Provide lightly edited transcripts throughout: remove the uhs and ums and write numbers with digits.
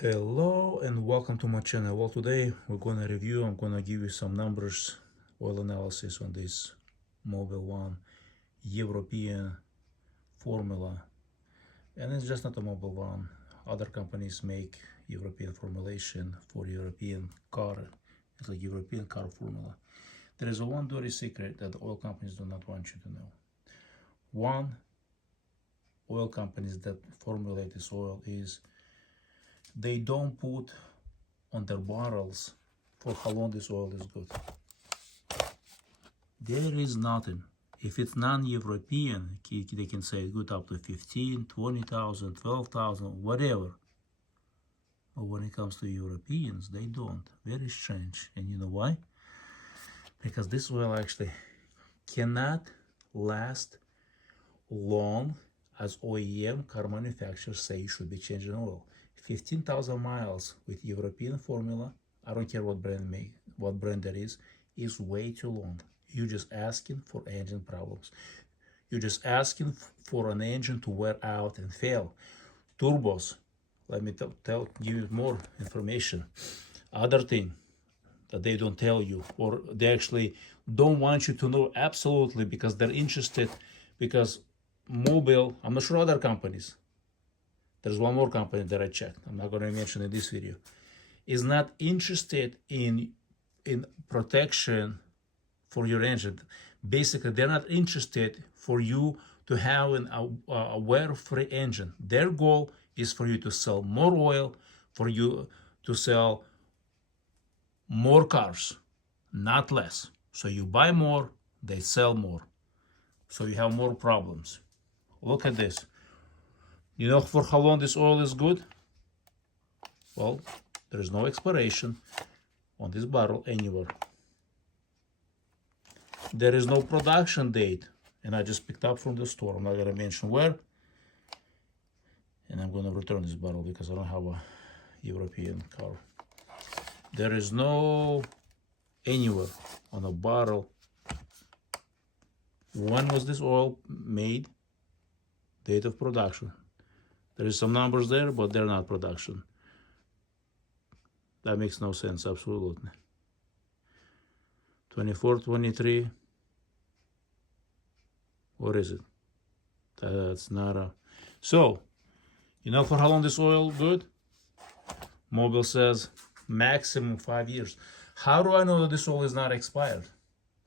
Hello and welcome to my channel. Well, today I'm gonna give you some numbers, oil analysis on this Mobil 1 European formula. And it's just not a Mobil 1. Other companies make European formulation for European car. It's like European car formula. There is a one dirty secret that oil companies do not want you to know. One, oil companies that formulate this oil is they don't put on their bottles for how long this oil is good. There is nothing. If it's non-European, they can say good up to 15, 20,000, 12,000, whatever. But when it comes to Europeans, they don't. Very strange. And you know why? Because this oil actually cannot last long as OEM car manufacturers say you should be changing oil. 15,000 miles with European formula, I don't care what brand that is way too long. You're just asking for engine problems. You're just asking for an engine to wear out and fail. Turbos, let me give you more information. Other thing that they don't tell you, or they actually don't want you to know absolutely because they're interested, because Mobil, I'm not sure other companies, there's one more company that I checked, I'm not going to mention in this video, is not interested in protection for your engine. Basically, they're not interested for you to have a wear-free engine. Their goal is for you to sell more oil, for you to sell more cars, not less. So you buy more, they sell more. So you have more problems. Look at this. You know for how long this oil is good? Well, there is no expiration on this bottle anywhere. There is no production date, and I just picked up from the store. I'm not going to mention where. And I'm going to return this bottle because I don't have a European car. There is no anywhere on a bottle when was this oil made, date of production. There is some numbers there, but they're not production. That makes no sense, absolutely. 24, 23. What is it? That's not a... So, you know for how long this oil good? Mobil says maximum 5 years. How do I know that this oil is not expired?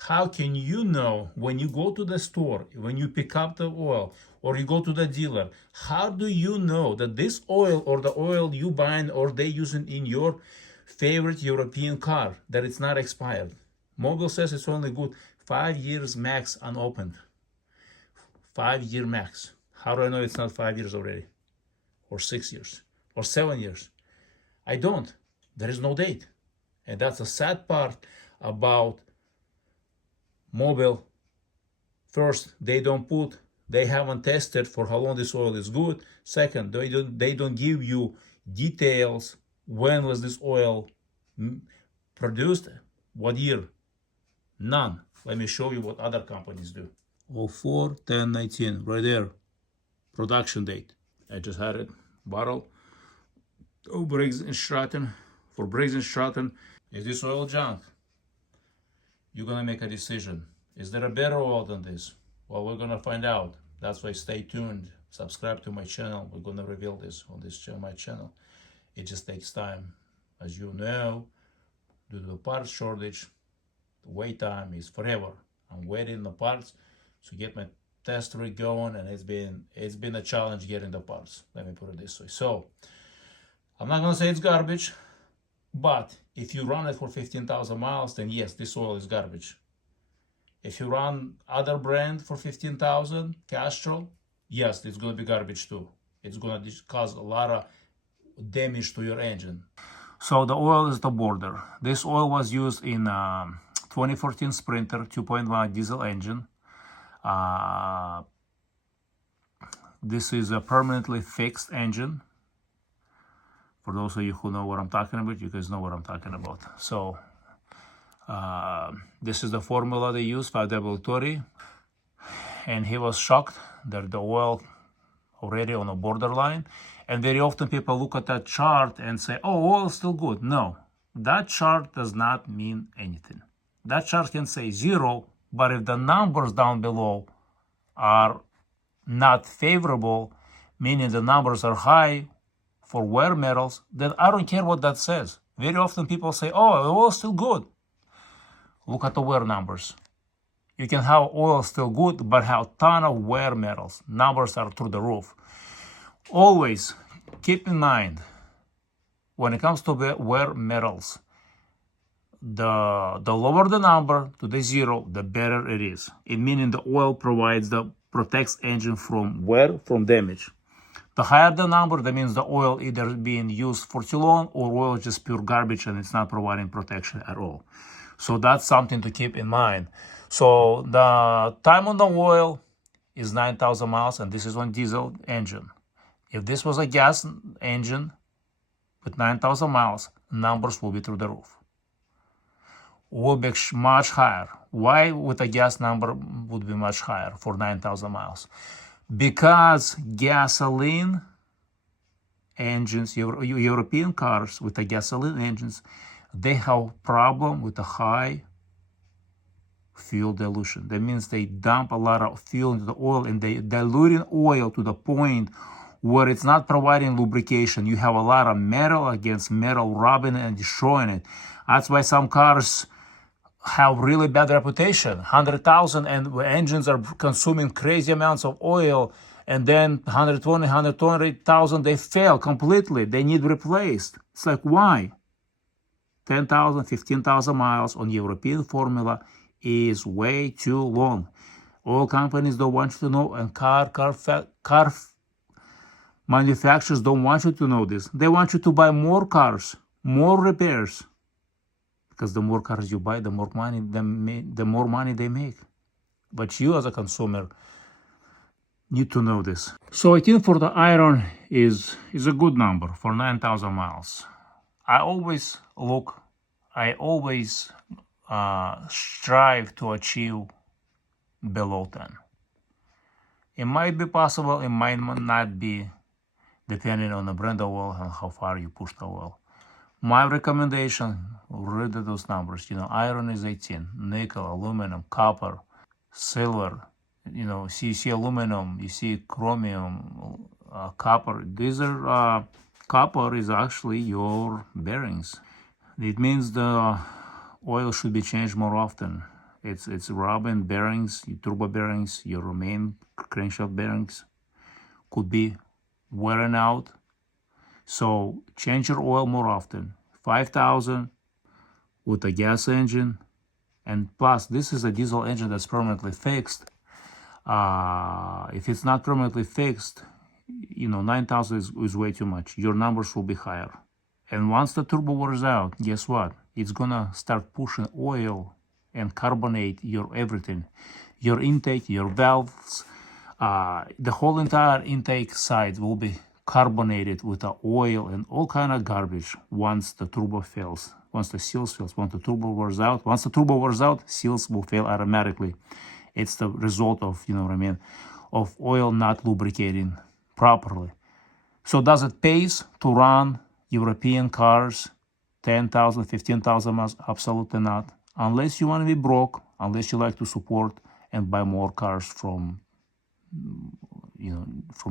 How can you know when you go to the store, when you pick up the oil, or you go to the dealer, how do you know that this oil or the oil you buying or they using in your favorite European car, that it's not expired? Mobil says it's only good 5 years max unopened. 5-year max. How do I know it's not 5 years already? Or 6 years? Or 7 years? I don't. There is no date. And that's the sad part about Mobil. First, they haven't tested for how long this oil is good. Second, they don't give you details. When was this oil produced? What year? None. Let me show you what other companies do. 04/10/19, right there. Production date. I just had it. Bottle. Oh, Briggs & Stratton. For Briggs & Stratton, is this oil junk? You're gonna make a decision. Is there a better oil than this? Well, we're gonna find out. That's why stay tuned. Subscribe to my channel. We're gonna reveal this on my channel. It just takes time. As you know, due to the parts shortage, the wait time is forever. I'm waiting the parts to get my test rig going, and it's been a challenge getting the parts. Let me put it this way. So I'm not gonna say it's garbage, but if you run it for 15,000 miles, then yes, this oil is garbage. If you run other brand for 15,000, Castrol, yes, it's going to be garbage too. It's going to cause a lot of damage to your engine. So the oil is the border. This oil was used in 2014 Sprinter 2.1 diesel engine. This is a permanently fixed engine. For those of you who know what I'm talking about, you guys know what I'm talking about. So this is the formula they use, 5W-30, and he was shocked that the oil already on a borderline, And very often people look at that chart and say, oh, oil is still good. No, that chart does not mean anything. That chart can say 0, but if the numbers down below are not favorable, meaning the numbers are high for wear metals, then I don't care what that says. Very often people say, oh, the oil is still good. Look at the wear numbers. You can have oil still good, but have a ton of wear metals. Numbers are through the roof. Always keep in mind, when it comes to wear metals, the lower the number to the 0, the better it is. It meaning the oil protects engine from wear, from damage. The higher the number, that means the oil either being used for too long or oil is just pure garbage and it's not providing protection at all. So that's something to keep in mind. So the time on the oil is 9,000 miles, and this is on diesel engine. If this was a gas engine with 9,000 miles, numbers will be through the roof. Will be much higher. Why with a gas number would be much higher for 9,000 miles? Because gasoline engines, European cars with the gasoline engines, they have problem with the high fuel dilution. That means they dump a lot of fuel into the oil and they diluting oil to the point where it's not providing lubrication. You have a lot of metal against metal rubbing and destroying it. That's why some cars have really bad reputation. 100,000 and engines are consuming crazy amounts of oil, and then 120,000 they fail completely. They need replaced. It's like, why? 10,000, 15,000 miles on European formula is way too long. Oil companies don't want you to know, and car manufacturers don't want you to know this. They want you to buy more cars, more repairs. Because the more cars you buy, the more money they make. But you as a consumer need to know this. So 18 for the iron is a good number for 9,000 miles. I always strive to achieve below 10. It might be possible, it might not be, depending on the brand of oil and how far you push the oil. My recommendation, read those numbers. Iron is 18, nickel, aluminum, copper, silver. You see aluminum, you see chromium, copper. These are copper is actually your bearings. It means the oil should be changed more often. It's rubbing bearings, your turbo bearings, your main crankshaft bearings could be wearing out. So change your oil more often. 5,000 with a gas engine, and plus this is a diesel engine that's permanently fixed. If it's not permanently fixed, 9,000 is way too much. Your numbers will be higher. And once the turbo wears out, guess what? It's gonna start pushing oil and carbonate your everything, your intake, your valves, the whole entire intake side will be carbonated with the oil and all kind of garbage once the turbo fails, once the seals fails, once the turbo wears out. Once the turbo wears out, seals will fail automatically. It's the result of, of oil not lubricating properly. So does it pay to run European cars 10,000, 15,000 miles? Absolutely not. Unless you want to be broke, unless you like to support and buy more cars from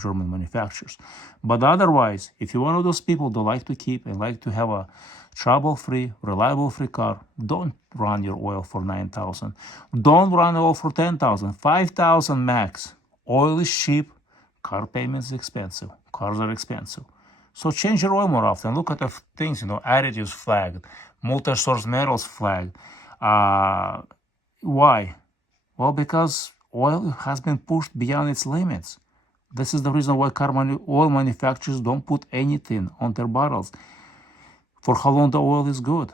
German manufacturers. But otherwise, if you're one of those people that like to keep and like to have a trouble-free, reliable-free car, don't run your oil for 9,000. Don't run oil for 10,000. 5,000 max. Oil is cheap. Car payment is expensive. Cars are expensive. So change your oil more often. Look at the things, additives flagged, multi-source metals flagged. Why? Well, because oil has been pushed beyond its limits. This is the reason why oil manufacturers don't put anything on their bottles for how long the oil is good.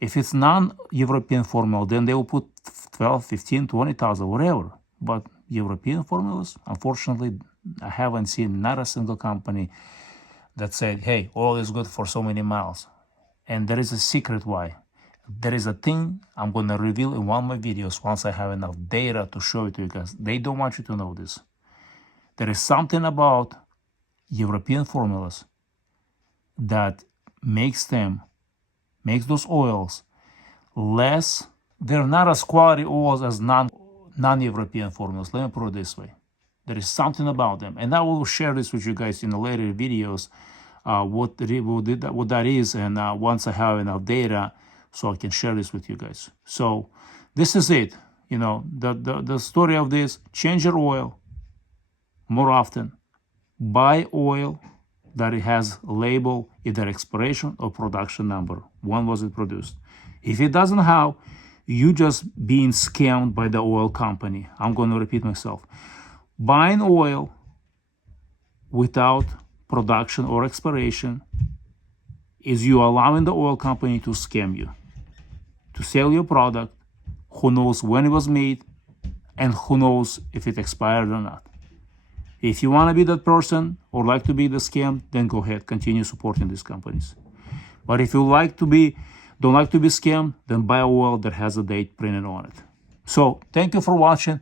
If it's non-European formula, then they will put 12, 15, 20,000, whatever. But European formulas, unfortunately, I haven't seen not a single company that said, hey, oil is good for so many miles. And there is a secret why. There is a thing I'm going to reveal in one of my videos once I have enough data to show it to you guys. They don't want you to know this. There is something about European formulas that makes those oils less, they're not as quality oils as non-European formulas. Let me put it this way. There is something about them, and I will share this with you guys in the later videos, what that is, and once I have enough data, so I can share this with you guys. So this is it. You know, the story of this: change your oil more often. Buy oil that it has label, either expiration or production number. When was it produced? If it doesn't have, you just being scammed by the oil company. I'm going to repeat myself. Buying oil without production or expiration is you allowing the oil company to scam you, to sell your product, who knows when it was made, and who knows if it expired or not. If you want to be that person or like to be the scam, then go ahead, continue supporting these companies. But if you don't like to be scammed, then buy oil that has a date printed on it. So thank you for watching.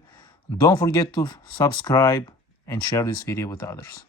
Don't forget to subscribe and share this video with others.